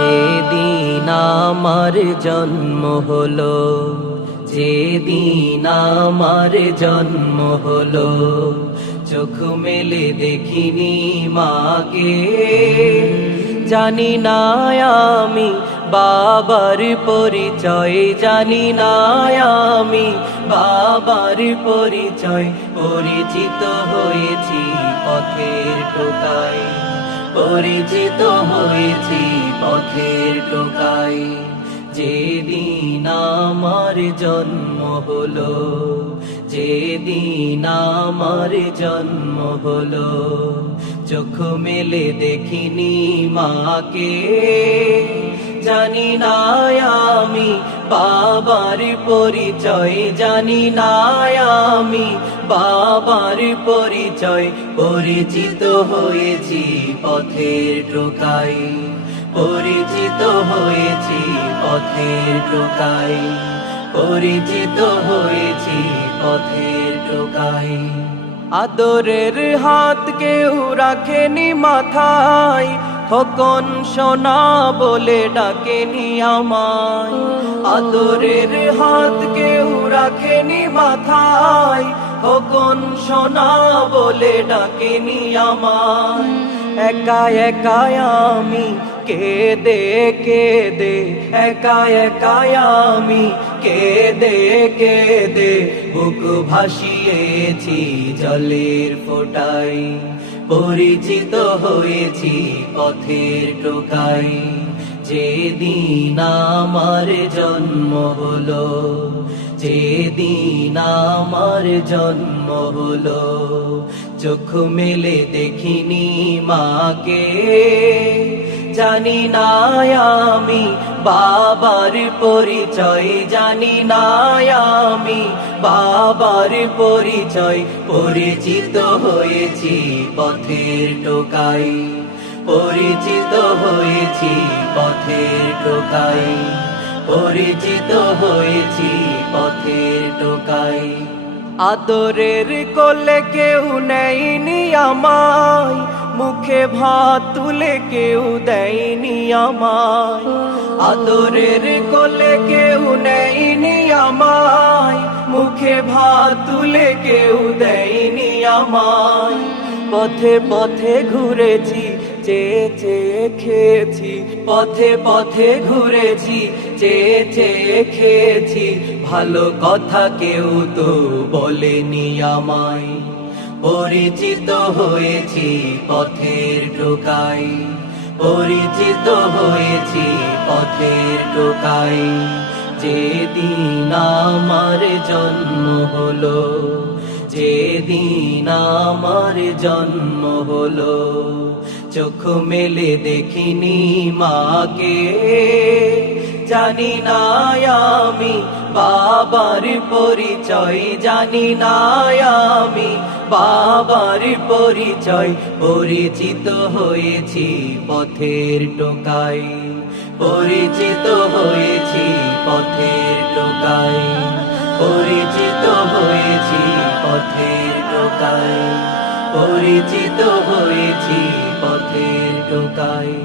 যেদিন আমার জন্ম হলো, যেদিন আমার জন্ম হলো, চোখ মেলে দেখিনি মাকে। জানি না আমি বাবার পরিচয়, জানি না আমি বাবার পরিচয়। পরিচিত হয়েছি পথের টোকায়, পরিচিত হয়েছি পথের টোকায়। যেদিন আমার জন্ম হলো, যেদিন আমার জন্ম হলো, চোখ মেলে দেখিনি মাকে। জানি না আমি বাবার পরিচয়, জানি না আমি বাবার পরিচয়। পরিচিত হয়েছি পথের টোকায়, পরিচিত হয়েছি পথের টোকায়, পরিচিত হয়েছি পথের টোকায়। আদরের হাত কেউ রাখেনি মাথায়, খোকন সোনা বলে ডাকেনি আমায়। আদরের হাত কেউ রাখেনি মাথায়, খোকন সোনা বলে ডাকেনি আমায়। একা একা আমি কেঁদে কেঁদে, একা একা আমি কেঁদে কেঁদে, বুক ভাসিয়েছি জলের ফোঁটায়। পরিচিত হয়েছি পথের টোকায়। যেদিন আমার জন্ম হলো, যেদিন আমার জন্ম হলো, চোখ মেলে দেখিনি মাকে। জানি না আমি বাবার পরিচয়, জানি না আমি বাবার পরিচয়। পরিচিত হয়েছি পথের টোকায়, পরিচিত হয়েছি পথের টোকায়, পরিচিত হয়েছি পথের টোকায়। আদরের কোলে কেউ নেয়নি আমায়, মুখে ভাত তুলে কেউ দেয়নি আমায়। আদরের কোলে কেউ নেয়নি আমায়, মুখে ভাত তুলে কেউ দেয়নি আমায়। পথে পথে ঘুরেছি, চেয়ে চেয়ে খেয়েছি, পথে পথে ঘুরেছি, চেয়ে চেয়ে খেয়েছি। ভালো কথা কেউ তো বলেনি আমায়। পরিচিত হয়েছি পথের টোকায়, পরিচিত হয়েছি পথের টোকায়। যেদিন আমার জন্ম হলো, যেদিন আমার জন্ম হলো, চোখ মেলে দেখিনি মাকে। জানি না আমি বাবার পরিচয়, জানি না আমি বাবার পরিচয়। পরিচিত হয়েছি পথের টোকায়, পরিচিত হয়েছি পথের টোকায়, পরিচিত হয়েছি পথের টোকায়, পরিচিত হয়েছি পথের টোকায়।